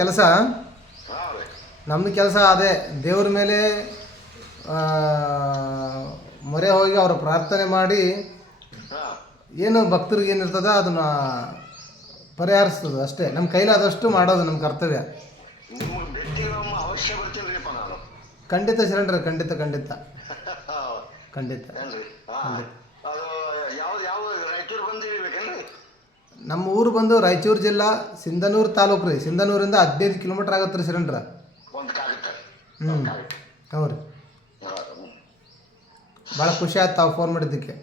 ಕೆಲಸ ನಮ್ಮದು ಕೆಲಸ ಅದೇ ದೇವ್ರ ಮೇಲೆ ಮೊರೆ ಹೋಗಿ ಅವ್ರ ಪ್ರಾರ್ಥನೆ ಮಾಡಿ ಏನು ಭಕ್ತರಿಗೆ ಏನಿರ್ತದ ಅದನ್ನು ಪರಿಹರಿಸ್ತದೆ ಅಷ್ಟೇ. ನಮ್ಮ ಕೈಲಾದಷ್ಟು ಮಾಡೋದು ನಮ್ಮ ಕರ್ತವ್ಯ. ಖಂಡಿತ ಶರಣರ, ಖಂಡಿತ ಖಂಡಿತ ಖಂಡಿತ ನಮ್ಮ ಊರು ಬಂದು ರಾಯಚೂರು ಜಿಲ್ಲಾ ಸಿಂಧನೂರು ತಾಲೂಕು ರೀ. ಸಿಂಧನೂರಿಂದ 15 ಕಿಲೋಮೀಟ್ರ್ ಆಗತ್ತೆ ರೀ ಶರಣರ. ಹ್ಞೂ ರೀ. ಭಾಳ ಖುಷಿ ಆಯ್ತು ತಾವು ಫೋನ್ ಮಾಡಿದ್ದಕ್ಕೆ.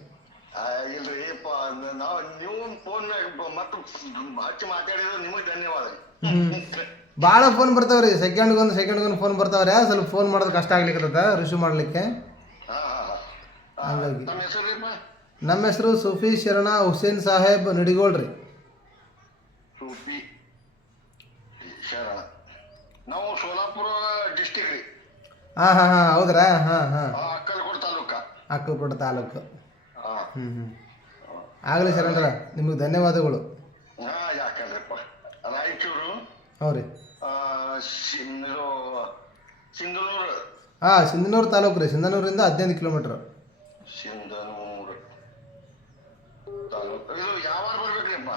ಭಾಳ ಫೋನ್ ಬರ್ತಾವ್ರಿ, ಸೆಕೆಂಡ್ಗೊಂದು ಫೋನ್ ಬರ್ತಾವ್ರೆ. ಸ್ವಲ್ಪ ಫೋನ್ ಮಾಡೋದು ಕಷ್ಟ ಆಗ್ಲಿಕ್ಕದ ರಿಸೀವ್ ಮಾಡಲಿಕ್ಕೆ. ಹಾಗಾಗಿ ನಮ್ಮ ಹೆಸರು ಸೂಫಿ ಶರಣ ಹುಸೇನ್ ಸಾಹೇಬ್ ನಿಡಿಗೋಳ್ರಿ. ನಾವು ಸೋಲಾಪುರ ಡಿಸ್ಟಿಕ್ ರೀ. ಹಾಂ ಹಾಂ ಹಾಂ ಹೌದ್ರಾ? ಹಾಂ ಹಾಂ ಅಕ್ಕಲಕೋಟ ತಾಲೂಕು. ಆಗಲಿ ಶರಣರ, ನಿಮಗೆ ಧನ್ಯವಾದಗಳು. ಯಾಕಂದ್ರಪ್ಪ ರಾಯಚೂರು. ಹ್ಞೂ ರೀ. ಸಿಂಧನೂರು. ಹಾಂ ಸಿಂಧನೂರು ತಾಲೂಕು ರೀ. ಸಿಂಧನೂರಿಂದ 15 ಕಿಲೋಮೀಟ್ರ್. ಸಿಂಧನೂರು ತಾಲೂಕು. ಇದು ಯಾವಾಗ ಬರ್ಬೇಕ್ರಿಪ್ಪ?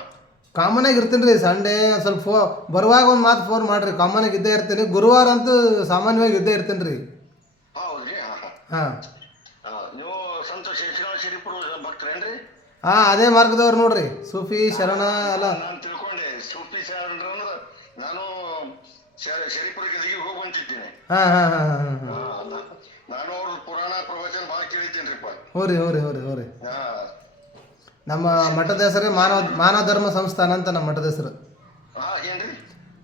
ಕಾಮನ್ ಆಗಿ ಇರ್ತೀನಿ ರೀ. ಸಂಡೇ ಸ್ವಲ್ಪ ಬರುವಾಗ ಒಂದು ಮಾತು ಫೋನ್ ಮಾಡಿರಿ. ಕಾಮನ್ ಆಗಿ ಇದ್ದೇ ಇರ್ತೀನಿ. ಗುರುವಾರ ಅಂತೂ ಸಾಮಾನ್ಯವಾಗಿ ಇದ್ದೇ ಇರ್ತೀನಿ ರೀ. ಹೌದ್ರಿ. ಹಾಂ ನೀವು ಸಂತ ಶರೀಪುರ ಭಕ್ತರೇನ್ರಿ? ಹಾಂ ಅದೇ ಮಾರ್ಗದವ್ರು ನೋಡ್ರಿ. ಸೂಫಿ ಶರಣ ಎಲ್ಲ ನಾನು ತಿಳ್ಕೊಂಡೆ. ಸೂಫಿ ಶರಣರು ಅಂದ್ರೆ ನಾನು ಶರೀಪುರ ಗದಿಗೆ ಹೋಗಿ ಬಂದಿದ್ದೀನಿ. ಹಾಂ ಹಾಂ ಹಾಂ ಹಾಂ ಹಾಂ ನಾನು ಅವ್ರ ಪುರಾಣ ಪ್ರವಚನ ಭಾಳ ಕೇಳಿದ್ದೀನಿರಿಪ್ಪ. ಹ್ಞೂ ರೀ. ನಮ್ಮ ಮಠದ ಹೆಸರೇ ಮಾನವ ಧರ್ಮ ಸಂಸ್ಥಾನ ಅಂತ. ನಮ್ಮ ಮಠದ ಹೆಸರು ಏನ್ರಿ?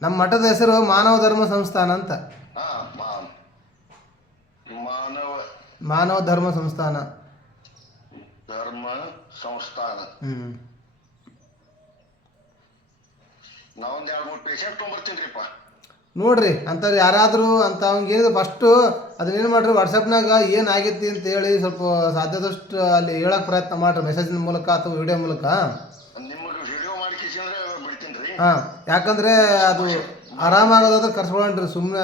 ನಮ್ಮ ಮಠದ ಹೆಸರು ಮಾನವ ಧರ್ಮ ಸಂಸ್ಥಾನ ಅಂತ. ಮಾನವ ಧರ್ಮ ಸಂಸ್ಥಾನ. ನಾವೊಂದು 2-3 ಪೇಷಂಟ್ ತೊಗೊಂಬರ್ತೀನಿರಿಪ್ಪ. ನೋಡ್ರಿ ಅಂಥವ್ರು ಯಾರಾದರೂ ಅಂತ ಅವ್ನಿಗೇನಿದೆ ಫಸ್ಟು ಅದನ್ನೇನು ಮಾಡಿರಿ, ವಾಟ್ಸಪ್ನಾಗ ಏನಾಗೈತಿ ಅಂತ ಹೇಳಿ ಸ್ವಲ್ಪ ಸಾಧ್ಯದಷ್ಟು ಅಲ್ಲಿ ಹೇಳೋಕೆ ಪ್ರಯತ್ನ ಮಾಡಿರಿ. ಮೆಸೇಜಿನ ಮೂಲಕ ಅಥವಾ ವಿಡಿಯೋ ಮೂಲಕ. ನಿಮಗೆ ವಿಡಿಯೋ ಮಾಡಿ ಬಿಡ್ತೀನಿ ರೀ. ಹಾಂ, ಯಾಕಂದರೆ ಅದು ಆರಾಮಾಗೋದಾದ್ರೆ ಕರ್ಸ್ಕೊಳ್ಳೋಣ್ರಿ. ಸುಮ್ಮನೆ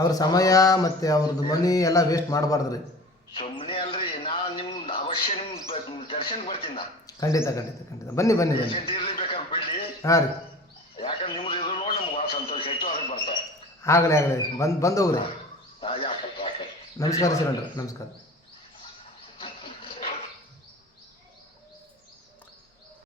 ಅವ್ರ ಸಮಯ ಮತ್ತು ಅವ್ರದ್ದು ಮನಿ ಎಲ್ಲ ವೇಸ್ಟ್ ಮಾಡಬಾರ್ದು ರೀ. ಸುಮ್ಮನೆ ಅಲ್ರಿ, ನಾನು ನಿಮ್ದು ಅವಶ್ಯ ನಿಮ್ಮ ದರ್ಶನಕ್ಕೆ ಬರ್ತೀನಿ ನಾನು. ಖಂಡಿತ ಬನ್ನಿ. ಬೇಕಾದ್ರೆ ಬಿಡ್ಲಿ. ಹಾಂ ರೀ. ಯಾಕಂದ್ರೆ ನಿಮ್ದು ಇದು ನೋಡಿ ನಮ್ಗೆ ಭಾಳ ಸಂತೋಷ ಆಯಿತು. ಅದಕ್ಕೆ ಬರ್ತಾರೆ. ಆಗಲಿ ಬಂದು ಹೋಗ್ರಿ. ಯಾಕೆ ನಮಸ್ಕಾರ ಶರಣರ, ನಮಸ್ಕಾರ.